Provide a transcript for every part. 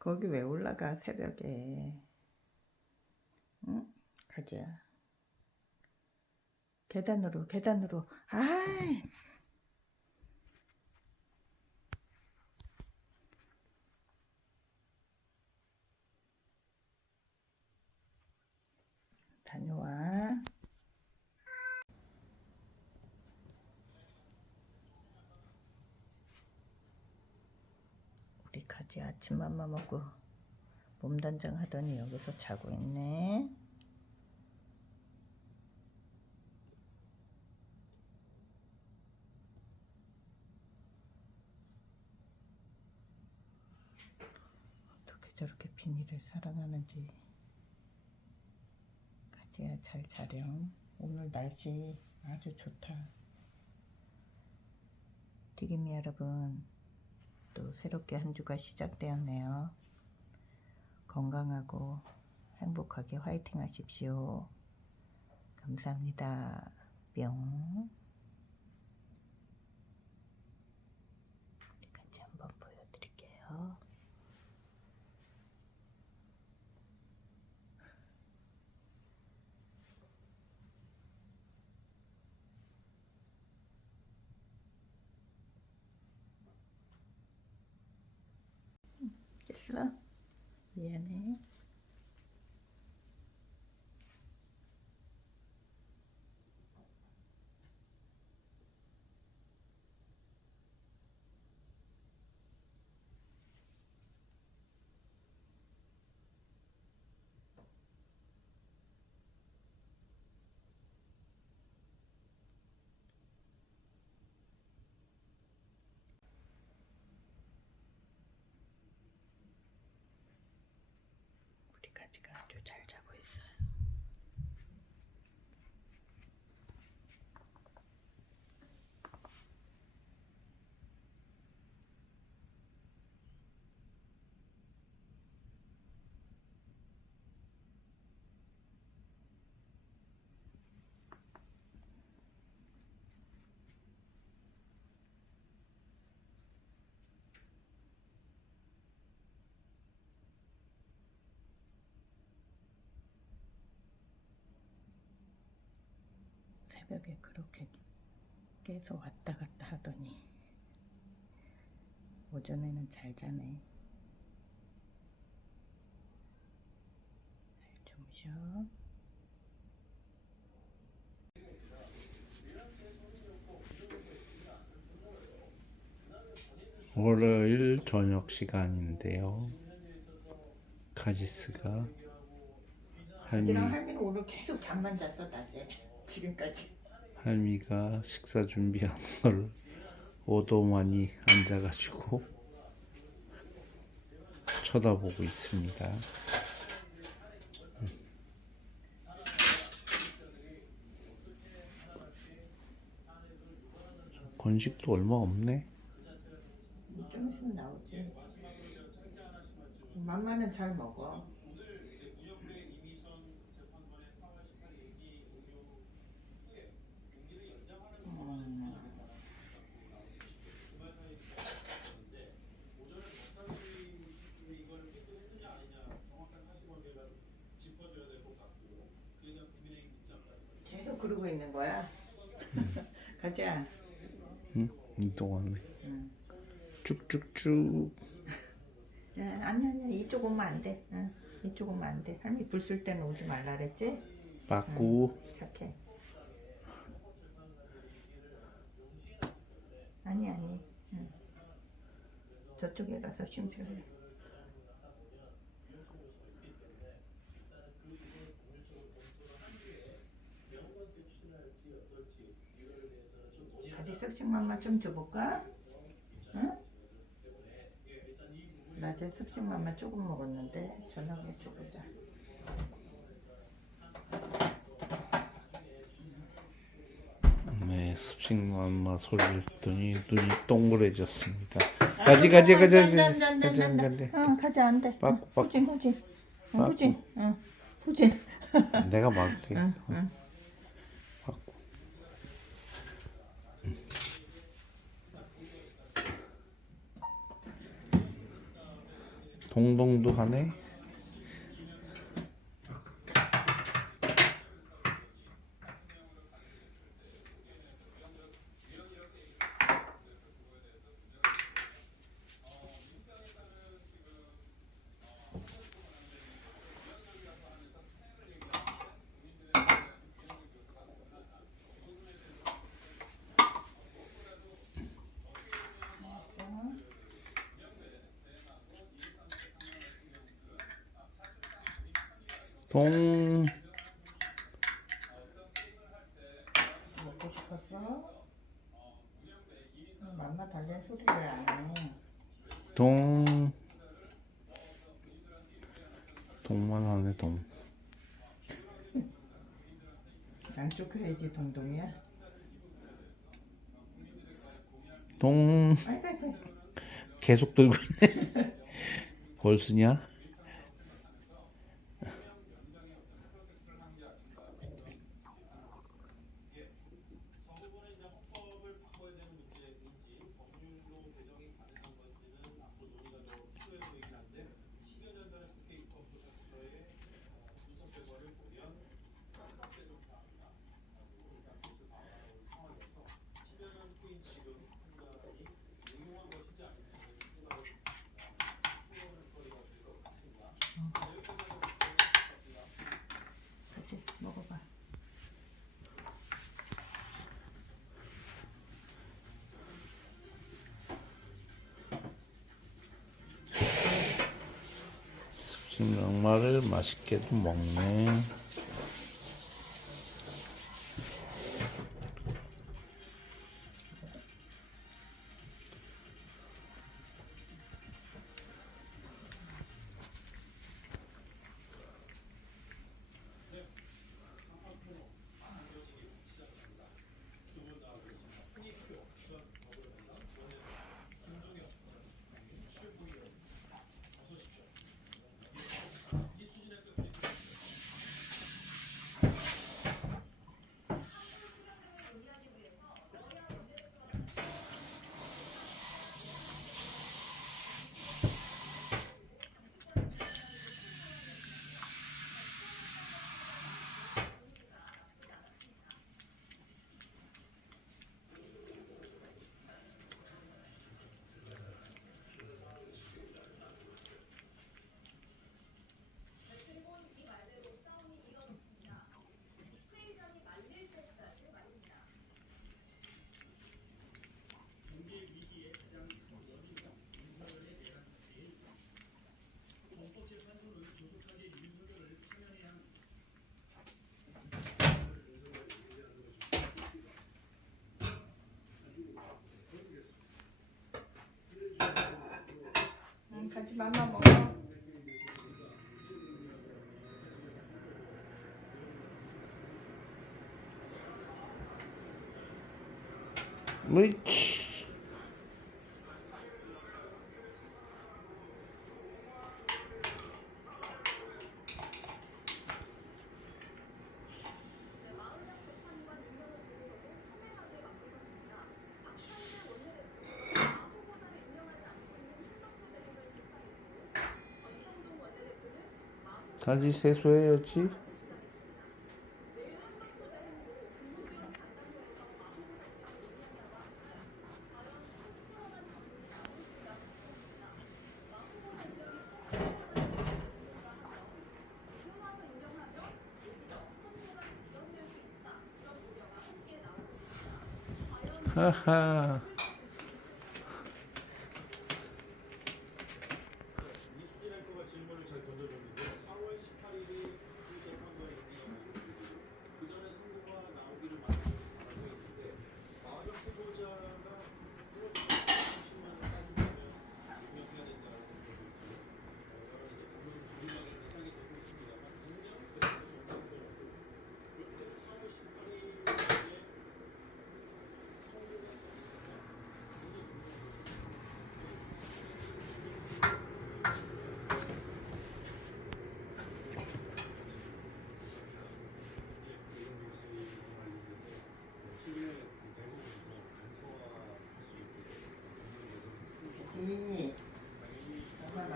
거기 왜 올라가 새벽에? 응? 가자. 계단으로 계단으로. 아이. 다녀와. 가지 아침맘마 먹고 몸단장 하더니 여기서 자고 있네. 어떻게 저렇게 비닐을 사랑하는지. 가지야 잘 자렴. 오늘 날씨 아주 좋다. 튀김이 여러분, 또 새롭게 한 주가 시작되었네요. 건강하고 행복하게 화이팅 하십시오. 감사합니다. 뿅. 같이 한번 보여드릴게요. 됐어? 미 가지가 아주 잘 새벽에 그렇게 깨서 왔다 갔다 하더니 오전에는 잘 자네. 잘 주무셔. 월요일 저녁 시간인데요. 카지스가 할미 지랑 할미는 오늘 계속 잠만 잤어 낮에 지금까지. 할미가 식사 준비하는 걸 오도만이 앉아가지고 쳐다보고 있습니다. 건식도 얼마 없네. 좀 있으면 나오지. 맘마는 잘 먹어. 음. 계속 그러고 있는 거야. 가자. 응? 이동하네. 응. 쭉쭉쭉. 야, 아니 아니 이쪽 오면 안 돼. 응. 이쪽 오면 안 돼. 할미 불 쓸 때는 오지 말라 그랬지? 빠꾸. 착해. 아니 아니. 응. 저쪽에 가서 쉼표를. 가지 좀 줘볼까? 응? 낮에 섭식만만 조금 먹었는데 저녁에 조금다. 네, 습식만마 소리를 듣더니 눈이 동그래졌습니다. 가지 가지 가지 가지 가지 가지 가지. 어, 가지 안 돼. 빠꾸. 후진 후진. 후진. 어, 후진. 내가 막게. 응, 응. 동동도 하네. 동 먹고 싶었어? 응, 맘마 달랜 소리를 안 해. 동 동만 하네 동. 양쪽 해야지 동동이야. 동 아이고 아이고. 계속 들고 있네. 벌쓰냐? 같이 먹어봐. 양말을 맛있게도 먹네. 같이 맘마 먹어. 으 다시 세수해야지. 하하.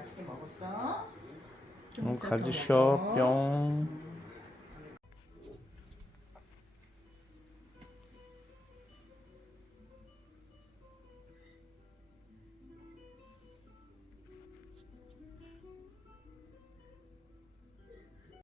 맛있게 먹었어? 좀 어, 이따 가지 더 쉬어 먹어. 뿅